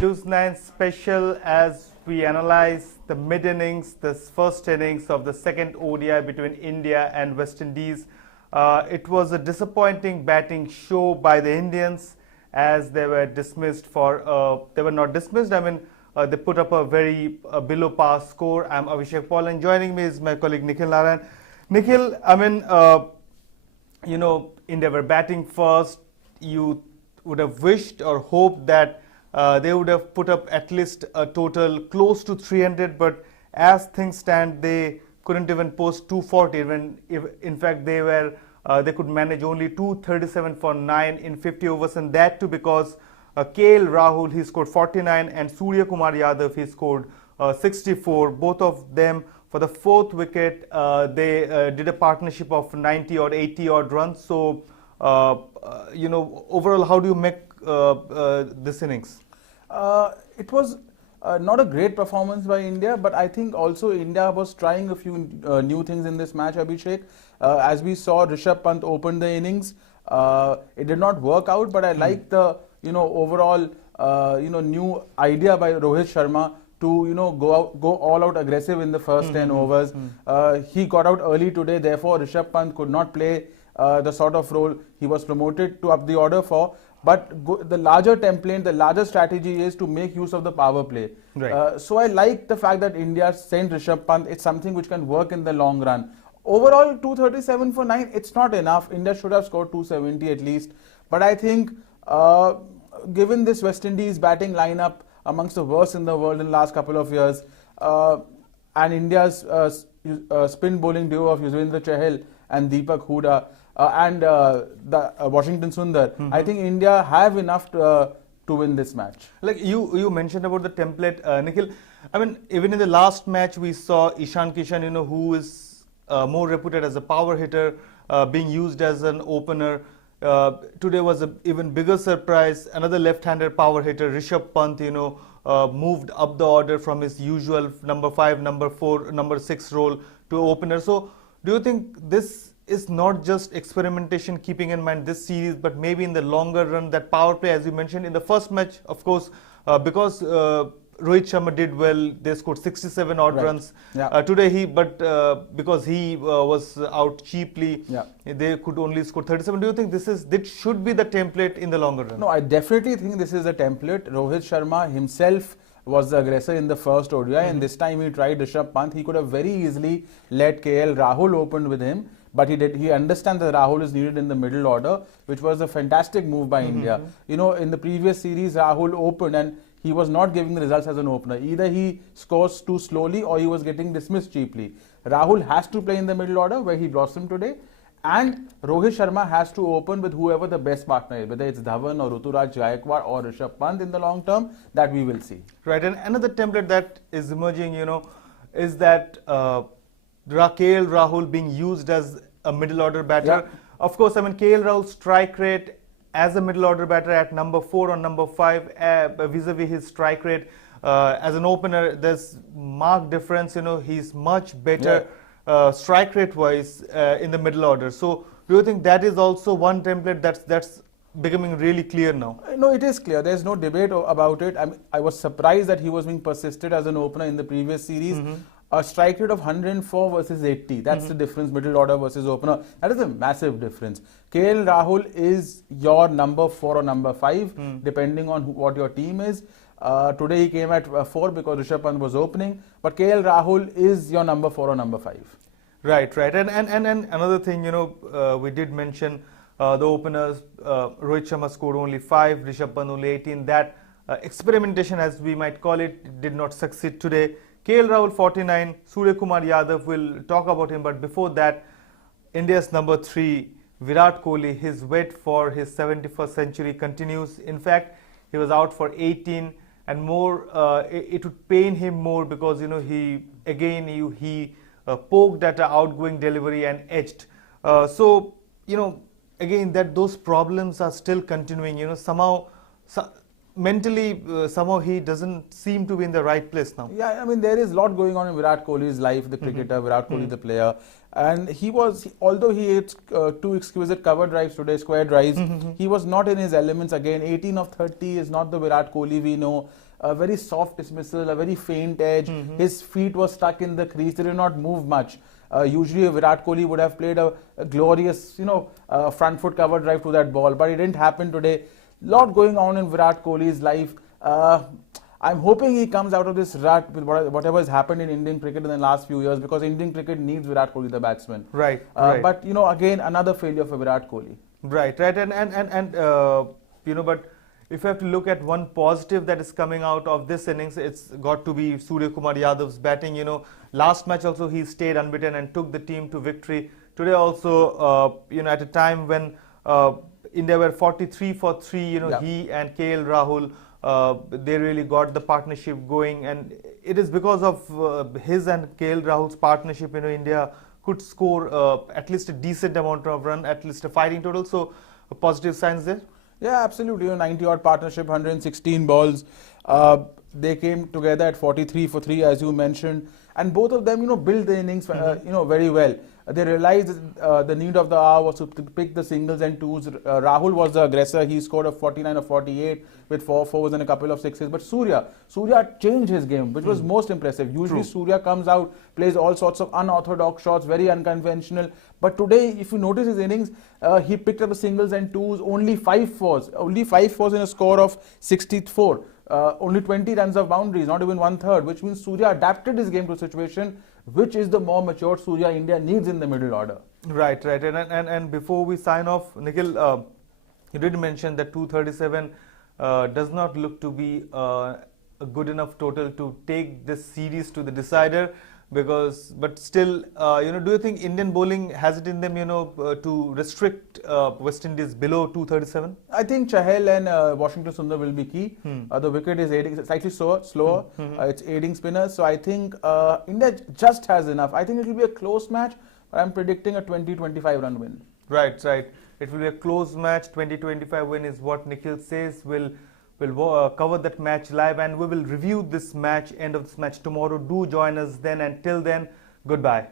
News 9 special as we analyze the mid innings, the first innings of the second ODI between India and West Indies. It was a disappointing batting show by the Indians as they were dismissed for, they were not dismissed, they put up a very below par score. I'm Abhishek Paul and joining me is my colleague Nikhil Narayan. Nikhil, India were batting first. You would have wished or hoped that they would have put up at least a total close to 300, but as things stand, they couldn't even post 240. In fact, they could manage only 237 for 9 in 50 overs, and that too because KL Rahul, he scored 49, and Surya Kumar Yadav, he scored 64. Both of them for the fourth wicket, they did a partnership of 90 or 80 odd runs. So, overall, how do you make this innings? It was not a great performance by India, but I think also India was trying a few new things in this match, Abhishek. As we saw, Rishabh Pant opened the innings. It did not work out, but I like the overall new idea by Rohit Sharma to go all out aggressive in the first 10 overs. He got out early today, therefore Rishabh Pant could not play the sort of role he was promoted to up the order for. But the larger template, the larger strategy is to make use of the power play. Right. So I like the fact that India sent Rishabh Pant. It's something which can work in the long run. Overall, 237 for 9, it's not enough. India should have scored 270 at least. But I think given this West Indies batting lineup amongst the worst in the world in the last couple of years, and India's spin bowling duo of Yuzvendra Chahal and Deepak Hooda, and the Washington Sundar, I think India have enough to win this match. Like you mentioned about the template, Nikhil. Even in the last match, we saw Ishan Kishan, who is more reputed as a power hitter, being used as an opener. Today was an even bigger surprise. Another left-handed power hitter, Rishabh Pant, moved up the order from his usual number 5, number 4, number 6 role to opener. So, do you think this is not just experimentation, keeping in mind this series, but maybe in the longer run, that power play, as you mentioned in the first match, of course, because Rohit Sharma did well, they scored 67 odd runs. Yeah. Today, because he was out cheaply, yeah, they could only score 37. Do you think this should be the template in the longer run? No, I definitely think this is a template. Rohit Sharma himself was the aggressor in the first ODI, and this time he tried Rishabh Pant. He could have very easily let KL Rahul open with him, but he understands that Rahul is needed in the middle order, which was a fantastic move by India. In the previous series, Rahul opened and he was not giving the results as an opener. Either he scores too slowly or he was getting dismissed cheaply. Rahul has to play in the middle order where he blossomed today, and Rohit Sharma has to open with whoever the best partner is, whether it's Dhawan or Ruturaj Gaikwad or Rishabh Pant in the long term, that we will see. Right, and another template that is emerging, is that KL Rahul being used as a middle order batter. Yeah. Of course, KL Rahul's strike rate as a middle order batter at number 4 or number 5 vis-a-vis his strike rate as an opener, there's marked difference. He's much better strike rate wise in the middle order. So do you think that is also one template that's becoming really clear now? No, it is clear. There's no debate about it. I was surprised that he was being persisted as an opener in the previous series. A strike rate of 104 versus 80. That's the difference, middle order versus opener. That is a massive difference. KL Rahul is your number 4 or number 5, depending on what your team is. Today he came at 4 because Rishabh Pant was opening. But KL Rahul is your number 4 or number 5. Right. And another thing, we did mention the openers. Rohit Sharma scored only 5, Rishabh Pant only 18. That experimentation, as we might call it, did not succeed today. KL Rahul 49, Surya Kumar Yadav, will talk about him, but before that, India's number 3, Virat Kohli, his wait for his 71st century continues. In fact, he was out for 18 and more. It would pain him more because he poked at an outgoing delivery and edged. Again, that those problems are still continuing. Somehow. Mentally, somehow he doesn't seem to be in the right place now. Yeah, there is a lot going on in Virat Kohli's life, the cricketer, Virat Kohli, the player. And although he hit 2 exquisite cover drives today, square drives, he was not in his elements again. 18 of 30 is not the Virat Kohli we know. a very soft dismissal, a very faint edge. His feet were stuck in the crease. They did not move much. Usually Virat Kohli would have played a glorious, front foot cover drive to that ball, but it didn't happen today. Lot going on in Virat Kohli's life. I'm hoping he comes out of this rut with whatever has happened in Indian cricket in the last few years, because Indian cricket needs Virat Kohli, the batsman. Right. But again, another failure for Virat Kohli. Right. And but if you have to look at one positive that is coming out of this innings, it's got to be Surya Kumar Yadav's batting. Last match also he stayed unbeaten and took the team to victory. Today also, at a time when India were 43 for 3, he and KL Rahul, they really got the partnership going, and it is because of his and KL Rahul's partnership, India could score at least a decent amount of run, at least a fighting total. So positive signs there. Yeah, absolutely. 90-odd partnership, 116 balls. They came together at 43 for 3, as you mentioned, and both of them, built the innings, very well. They realized the need of the hour was to pick the singles and twos. Rahul was the aggressor. He scored a 49 or 48 with 4 fours and a couple of sixes. But Surya changed his game, which was most impressive. Usually Surya comes out, plays all sorts of unorthodox shots, very unconventional. But today, if you notice his innings, he picked up the singles and twos, only 5 fours. Only 5 fours in a score of 64. Only 20 runs of boundaries, not even 1/3, which means Surya adapted his game to the situation, which is the more mature Surya India needs in the middle order. Right. And before we sign off, Nikhil, you did mention that 237 does not look to be a good enough total to take this series to the decider. But still, do you think Indian bowling has it in them, to restrict West Indies below 237? I think Chahal and Washington Sundar will be key. The wicket is aiding, slightly slower. It's aiding spinners. So I think India just has enough. I think it will be a close match, but I'm predicting a 20-25 run win. Right. It will be a close match. 20-25 win is what Nikhil says. We'll cover that match live, and we will review this match, end of this match tomorrow. Do join us then. Until then, goodbye.